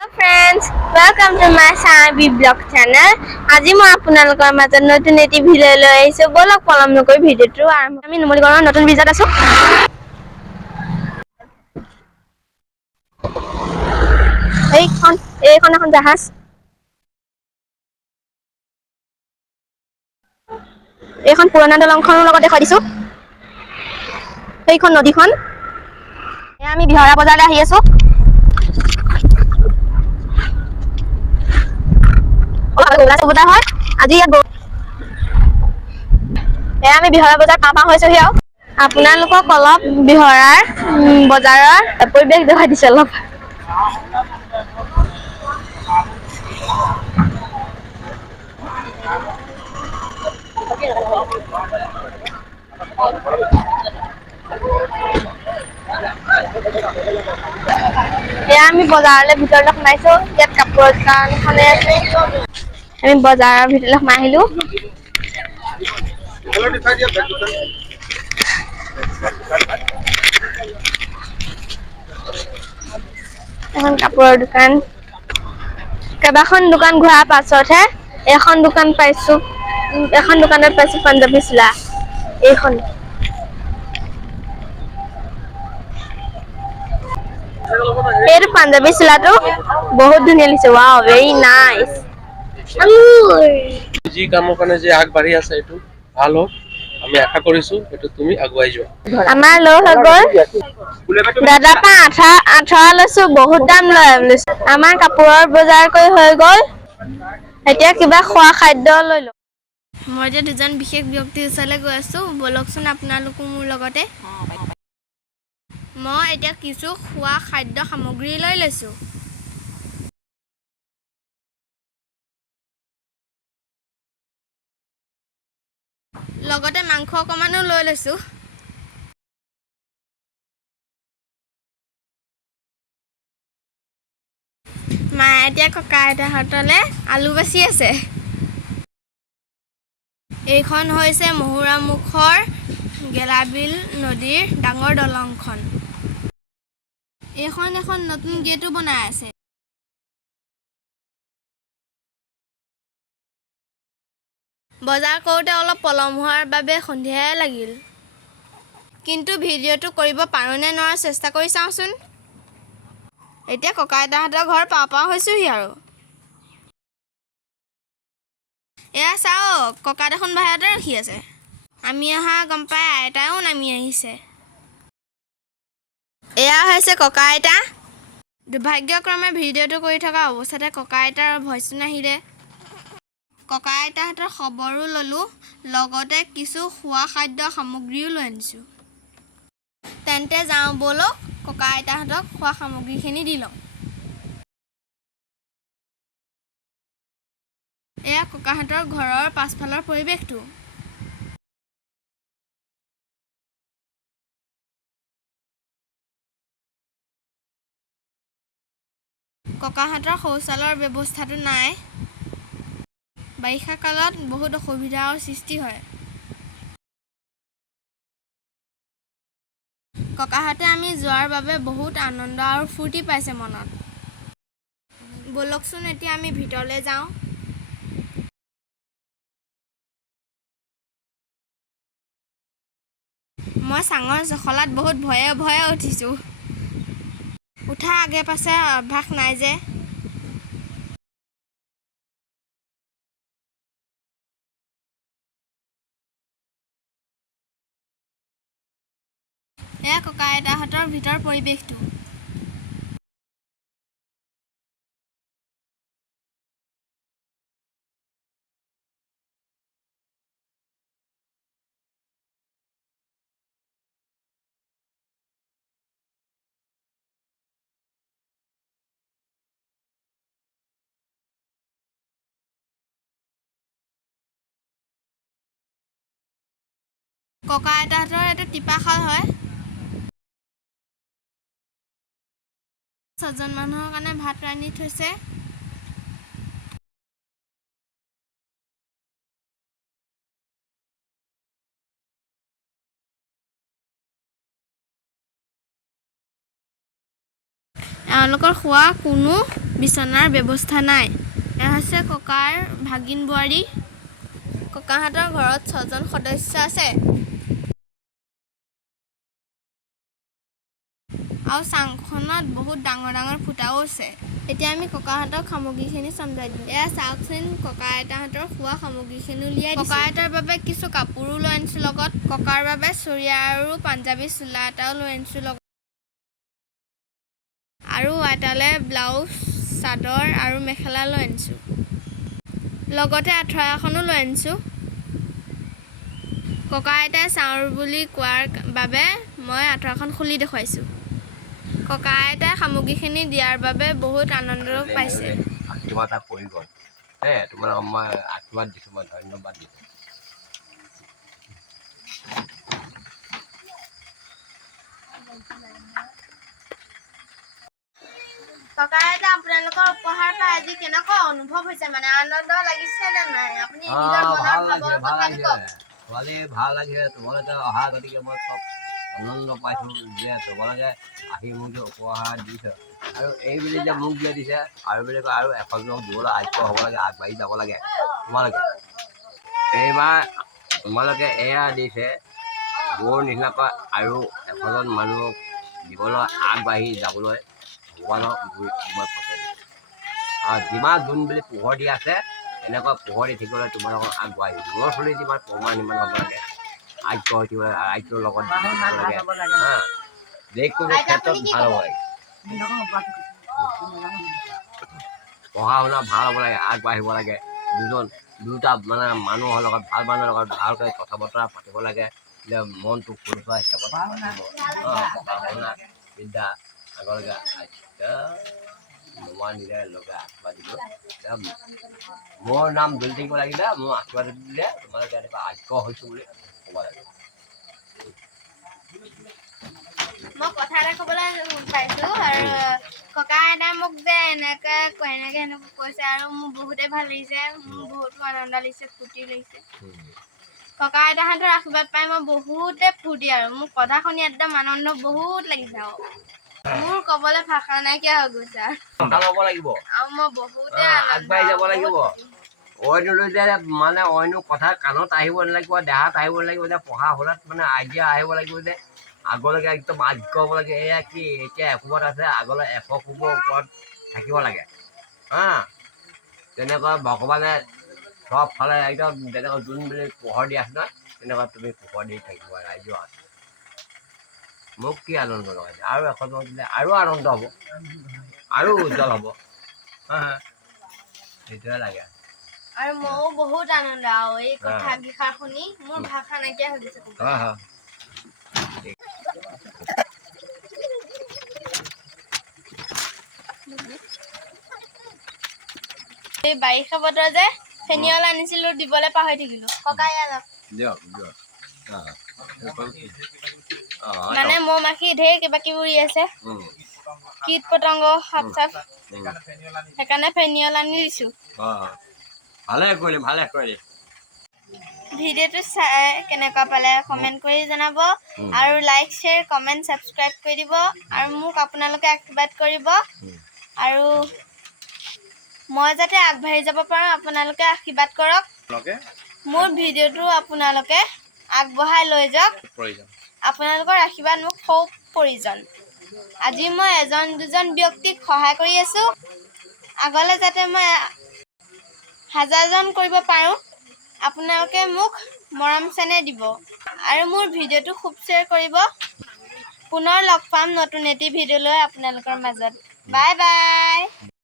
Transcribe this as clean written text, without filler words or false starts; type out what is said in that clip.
Hello friends, welcome to my Sanabi blog channel. আজি মই আপোনালোকৰ মাজত নতুন এটি ভিডিও লৈ আহিছো। বলক পলম নকৰি ভিডিওটো আৰম্ভ। আমি নুমলীগড়ৰ নতুন ব্ৰিজত আছো। এইখন এখন জাহাজ। এইখন পুৰণা দলংখনৰ লগত দেখাই দিছো। এইখন নদীখন। আমি বিহৰা বজাৰলৈ আহি আছো। হয় আজি ইয়াত আমি বিহৰা বজাৰ পাওঁ হৈছোহি আৰু আপোনালোকক অলপ বিহৰাৰ বজাৰৰ পৰিৱেশ দেখাই দিছে অলপ। এয়া আমি বজাৰলৈ ভিতৰলৈ সোমাইছো। ইয়াত কাপোৰৰ দোকানখনে আছে। আমি বজাৰৰ ভিতৰলৈ সোমাই আহিলো। এখন কাপোৰৰ দোকান। কেইবাখন দোকান ঘূৰাৰ পাছতহে এখন দোকান পাইছো। এখন দোকানত পাইছো পাঞ্জাবী চোলা। এইখন এইটো পাঞ্জাবী চোলাটো বহুত ধুনীয়া লাগিছে। Wow, very nice. যি কামৰ কাৰণে যে আগবাঢ়ি আছে এইটো ভাল হওক। আমি আশা কৰিছো এইটো তুমি আগুৱাই যোৱা। আমাৰ লৈ হৈ গ'ল। দাদা পা আঠৰা লৈছো, বহুত দাম লৈছো। আমাৰ কাপোৰৰ বজাৰ কৰি হৈ গ'ল। এতিয়া কিবা খোৱা খাদ্য লৈ লওঁ। মই এতিয়া দুজন বিশেষ ব্যক্তিৰ ওচৰলৈ গৈ আছো। বলকচোন আপোনালোকো মোৰ লগতে। মই এতিয়া কিছু খোৱা খাদ্য সামগ্ৰী লৈ লৈছো। লগতে মাংস অকমানো লৈ লৈছো। মায়ে এতিয়া ককা আইতাহঁতলে আলু বাচি আছে। এইখন হৈছে মহুৰামুখৰ গেলাবিল নদীৰ ডাঙৰ দলংখন। এইখন এখন নতুন গেটো বনাই আছে। বজাৰ কৰোঁতে অলপ পলম হোৱাৰ বাবে সন্ধিয়াই লাগিল। কিন্তু ভিডিঅ'টো কৰিব পাৰোঁনে নোৱাৰো চেষ্টা কৰি চাওঁচোন। এতিয়া ককা আইতাহঁতৰ ঘৰ পাওঁ হৈছোহি আৰু। এয়া চাওক, ককা দেখোন বাহিৰতে ৰখি আছে। আমি অহা গম পাই আইতাও নামি আহিছে। এয়া হৈছে ককা আইতা। দুৰ্ভাগ্যক্ৰমে ভিডিঅ'টো কৰি থকা অৱস্থাতে ককা আইতাৰ ভইচটো নাহিলে। ককা আইতাহঁতৰ খবৰো ল'লোঁ, লগতে কিছু খোৱা খাদ্য সামগ্ৰীও লৈ আনিছোঁ। তেন্তে যাওঁ ব'লক, ককা আইতাহঁতক খোৱা সামগ্ৰীখিনি দি লওঁ। এয়া ককাহঁতৰ ঘৰৰ পাছফালৰ পৰিৱেশটো। ককাহঁতৰ শৌচালয়ৰ ব্যৱস্থাটো নাই। বাৰিষা কালত বহুত অসুবিধাৰ সৃষ্টি হয়। ককাহঁতে আমি যোৱাৰ বাবে বহুত আনন্দ আৰু ফূৰ্তি পাইছে মনত। ব'লকচোন এতিয়া আমি ভিতৰলৈ যাওঁ। মই চাঙৰ জখলাত বহুত ভয়ে উঠিছোঁ। উঠা আগে পাছে অভ্যাস নাই যে। এয়া ককা আইতাহঁতৰ ভিতৰ পৰিৱেশটো। ককা আইতাহঁতৰ এইটো টিপাখাল হয়। 6জন মানুহৰ কাৰণে ভাত ৰান্ধি থৈছে। তেওঁলোকৰ শোৱা কোনো বিচনাৰ ব্যৱস্থা নাই। এয়া হৈছে ককাৰ ভাগিন বোৱাৰী। ককাহঁতৰ ঘৰত 6জন সদস্য আছে। আৰু চাংখনত বহুত ডাঙৰ ডাঙৰ ফুটাও আছে। এতিয়া আমি ককাহঁতক সামগ্ৰীখিনি চম্জাই দিম। এয়া চাওকচোন, ককা আইতাহঁতৰ খোৱা সামগ্ৰীখিনি উলিয়াই দিছোঁ। ককা আইতাৰ বাবে কিছু কাপোৰো লৈ আনিছোঁ লগত। ককাৰ বাবে চৰিয়া আৰু পাঞ্জাবী চোলা এটাও লৈ আনিছোঁ লগত। আৰু আইতালৈ ব্লাউজ, চাদৰ আৰু মেখেলা লৈ আনিছোঁ। লগতে আঁঠুৱা এখনো লৈ আনিছোঁ। ককা আইতাই চাওঁ বুলি কোৱাৰ বাবে মই আঁঠুৱাখন খুলি দেখুৱাইছোঁ। ককা আইতাই সামগ্ৰীখিনি দিয়াৰ বাবে বহুত আনন্দ পাইছে। আশীৰ্বাদ এটা পৰি গ'ল। তোমাৰ মই আশীৰ্বাদ দিছোঁ, মই ধন্যবাদ দিছোঁ। ককা আইতা, আপোনালোকৰ উপহাৰ পাই আজি কেনেকুৱা অনুভৱ হৈছে? মানে আনন্দ লাগিছে নে নাই? আপুনি নিজৰ মনৰ ভাৱৰ কথাটো কওক। ছোৱালী ভাল লাগিছে, তোমালোকে অহা গতিকে মই চব আনন্দ পাইছোঁ যে তোমালোকে আহি মোক যে উপহাৰ দিছে। আৰু এইবুলি যে মোক যে দিছে, আৰু বুলি কয় আৰু এখনক দিবলৈ আগ্ৰহ হ'ব লাগে, আগবাঢ়ি যাব লাগে। তোমালোকে এইবাৰ তোমালোকে এয়া দিছে, মোৰ নিচিনাকৈ আৰু এশজন মানুহক দিবলৈ আগবাঢ়ি যাবলৈ ভগৱানক মই পঠিয়াইছোঁ। আৰু যিমান যোন বুলি পোহৰ দি আছে, এনেকুৱা পোহৰ দি থাকিবলৈ তোমালোকক আগবঢ়াই ল'ৰা ছোৱালী যিমান প্ৰমাণ সিমান হ'ব লাগে। আগ্ৰহ থাকিব লাগে, আগ্ৰহৰ লগত থাকিব লাগে। যিকোনো ক্ষেত্ৰত ভাল হ'ব লাগে। পঢ়া শুনা ভাল হ'ব লাগে, আগবাঢ়িব লাগে। দুটা মানে মানুহৰ লগত, ভাল মানুহৰ লগত ভালকৈ কথা বতৰা পাতিব লাগে। মনটো খোল খোৱা হিচাপত পঢ়া শুনা বিদ্যা আগলৈকে মই নিজে লগে আশীৰ্বাদ দিলোঁ। মোৰ নাম জ্বলি থাকিব লাগিলে, মোৰ আশীৰ্বাদ দিলে তোমালোকে এনেকুৱা আগ্ৰহ হৈছোঁ বুলি ক'ব লাগে। মই কথা এটা ক'বলৈ পাইছোঁ, আৰু ককা আইতাই মোক যে এনেকৈ কৈছে, আৰু মোৰ বহুতেই ভাল লাগিছে। মোৰ বহুতো আনন্দ লাগিছে, ফূৰ্তি লাগিছে। ককা আইতাহঁতৰ আশীৰ্বাদ পাই মই বহুতে ফূৰ্তি, আৰু মোৰ কথা শুনি একদম আনন্দ বহুত লাগিছে। আৰু মোৰ ক'বলৈ ভাষা নাইকিয়া হৈ গৈছে। ভাল হ'ব লাগিব, আৰু মই বহুতে আগবাঢ়ি যাব লাগিব। অইনলৈ যে মানে অইন কথা কাণত আহিব নালাগিব, দেহাত আহিব নালাগিব, যে পঢ়া শুনাত মানে আইডিয়া আহিব লাগিব, যে আগলৈকে একদম আগ্ৰহ হ'ব লাগে। এয়া কি এতিয়া এশোবত আছে, আগলৈ 100 কোবৰ ওপৰত থাকিব লাগে। তেনেকুৱা ভগৱানে চব ফালে একদম যেনেকুৱা যোন বুলি পোহৰ দি আছে নহয়, তেনেকুৱা তুমি পোহৰ দি থাকিব ৰাইজৰ। মোক কি আনন্দ লগাইছে, আৰু এখন দিলে আৰু আনন্দ হ'ব, আৰু উজ্জ্বল হ'ব। সেইটোৱে লাগে। আৰু ময়ো বহুত আনন্দ, আৰু এই কথা কেইষাৰ শুনি মোৰ ভাষা নাইকিয়া হৈ গৈছে। এই বাৰিষা বতৰ যে ফেনিয়ল আনিছিলোঁ, দিবলৈ পাহৰি থাকিলোঁ। ককাই মানে মৌ মাখি ঢেৰ কিবা কিবি উৰি আছে, কীট পতংগ, সাপ চাপ, সেইকাৰণে ফেনিয়ল আনি দিছোঁ। ভালে কৰিলি, ভালে কৰিলি। ভিডিঅ'টো চাই কেনেকুৱা পালে কমেণ্ট কৰি জনাব, আৰু লাইক শ্বেয়াৰ কমেণ্ট ছাবস্ক্ৰাইব কৰি দিব, আৰু মোক আপোনালোকে আশীৰ্বাদ কৰিব। আৰু মই যাতে আগবাঢ়ি যাব পাৰোঁ, আপোনালোকে আশীৰ্বাদ কৰক। মোৰ ভিডিঅ'টো আপোনালোকে আগবঢ়াই লৈ যাওক। আপোনালোকৰ আশীৰ্বাদ মোক খুব প্ৰয়োজন। আজি মই 1-2জন ব্যক্তিক সহায় কৰি আছোঁ, আগলৈ যাতে মই 1000জন কৰিব পাৰোঁ। আপোনালোকে মোক মৰম চেনেহ দিব, আৰু মোৰ ভিডিঅ'টো খুব শ্বেয়াৰ কৰিব। পুনৰ লগ পাম নতুন এটি ভিডিঅ' লৈ আপোনালোকৰ মাজত। Bye bye.